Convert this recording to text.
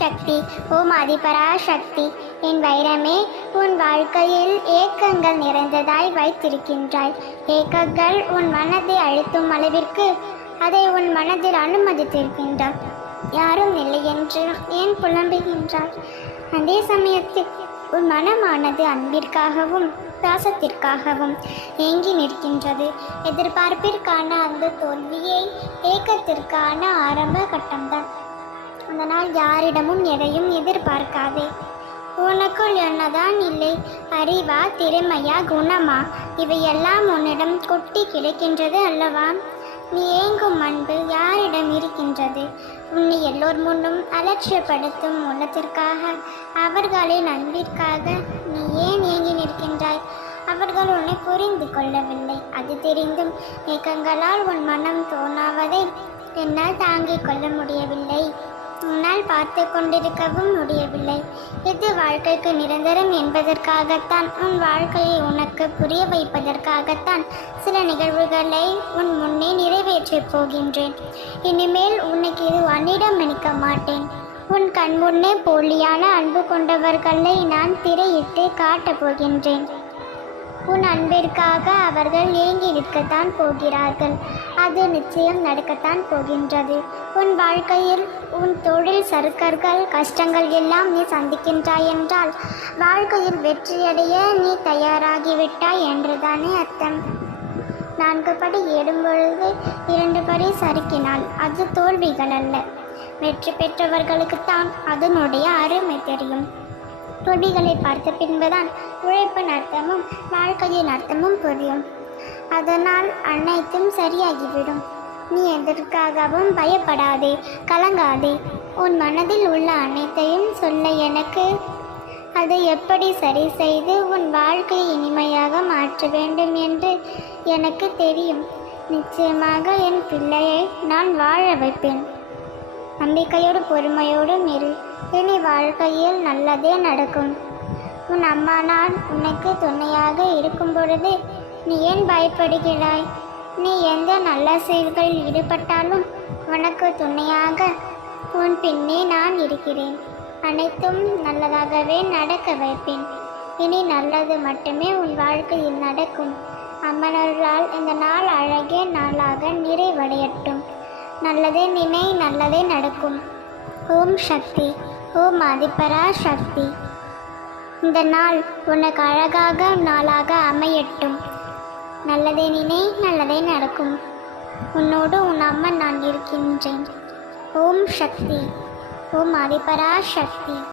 சக்தி ஓம் அதிபரா சக்தி என் வைரமே உன் வாழ்க்கையில் ஏக்கங்கள் நிறைந்ததாய் வைத்திருக்கின்றாய். ஏக்கங்கள் உன் மனதை அழுத்தும் அளவிற்கு அதை உன் மனதில் அனுமதித்திருக்கின்றாய். யாரும் இல்லை என்று ஏன் புலம்புகின்றாய்? அதே சமயத்தில் உன் மனமானது அன்பிற்காகவும் பாசத்திற்காகவும் ஏங்கி நிற்கின்றது. எதிர்பார்ப்பிற்கான அந்த தோல்வியை ஏக்கத்திற்கான ஆரம்ப கட்டம்தான். யாரிடமும் எதையும் எதிர்பார்க்காதே. உனக்குள் என்னதான் இல்லை அறிவா திறமையா குணமா இவையெல்லாம் உன்னிடம் கொட்டி கிடைக்கின்றது அல்லவா? நீ ஏங்கும் அன்பு யாரிடம் இருக்கின்றது? உன்னை எல்லோர் முன்னும் அலட்சியப்படுத்தும் உள்ளத்திற்காக அவர்களின் அன்பிற்காக நீ ஏன் ஏங்கி நிற்கின்றாய்? அவர்கள் உன்னை புரிந்து கொள்ளவில்லை. அது தெரிந்தும் ஏக்கங்களால் உன் மனம் தோணாவதை என்னால் தாங்கிக் கொள்ள முடியவில்லை. உன்னால் பார்த்து கொண்டிருக்கவும் முடியவில்லை. இது வாழ்க்கைக்கு நிரந்தரம் என்பதற்காகத்தான் உன் வாழ்க்கையை உனக்கு புரிய வைப்பதற்காகத்தான் சில நிகழ்வுகளை உன் முன்னே நிறைவேற்றப் போகின்றேன். இனிமேல் உனக்கு இது அன்னிடம் நினைக்க மாட்டேன். உன் கண் முன்னே போலியான அன்பு கொண்டவர்களை நான் திரையிட்டு காட்டப் போகின்றேன். உன் அன்பிற்காக அவர்கள் ஏங்கி நிற்கத்தான் போகிறார்கள். அது நிச்சயம் நடக்கத்தான் போகின்றது. உன் வாழ்க்கையில் உன் தொழில் சறுக்கர்கள் கஷ்டங்கள் எல்லாம் நீ சந்திக்கின்றாய் என்றால் வாழ்க்கையில் வெற்றியடைய நீ தயாராகிவிட்டாய் என்றுதானே அர்த்தம். நான்கு படி ஏடும்பொழுது இரண்டு படி சறுக்கினால் அது தோல்விகள் அல்ல. வெற்றி பெற்றவர்களுக்குத்தான் அதனுடைய அருமை தெரியும். தோல்விகளை பார்த்த பின்புதான் உழைப்பின் அர்த்தமும் வாழ்க்கையின் அர்த்தமும் புரியும். அதனால் அனைத்தும் சரியாகிவிடும். நீ எதற்காகவும் பயப்படாதே கலங்காதே. உன் மனதில் உள்ள அனைத்தையும் சொல்ல எனக்கு. அதை எப்படி சரி செய்து உன் வாழ்க்கையை இனிமையாக மாற்ற வேண்டும் என்று எனக்கு தெரியும். நிச்சயமாக என் பிள்ளையை நான் வாழ வைப்பேன். நம்பிக்கையோடு பொறுமையோடும் இரு. இனி வாழ்க்கையில் நல்லதே நடக்கும். உன் அம்மா நான் உனக்கு துணையாக இருக்கும் பொழுது நீ ஏன் பயப்படுகிறாய்? நீ எந்த நல்ல செயல்களில் ஈடுபட்டாலும் உனக்கு துணையாக உன் பின்னே நான் இருக்கிறேன். அனைத்தும் நல்லதாகவே நடக்க வைப்பேன். இனி நல்லது மட்டுமே உன் வாழ்க்கையில் நடக்கும். அம்மனர்களால் இந்த நாள் அழகிய நாளாக நிறைவடையட்டும். நல்லதே நினை நல்லதே நடக்கும். ஓம் சக்தி ஓம் அதிபரா சக்தி. இந்த நாள் உனக்கு அழகாக நாளாக அமையட்டும். நல்லதே நினை நல்லதே நடக்கும். உன்னோடு உன் அம்மன் நான் இருக்கின்றேன். ஓம் சக்தி ஓம் அதிபரா சக்தி.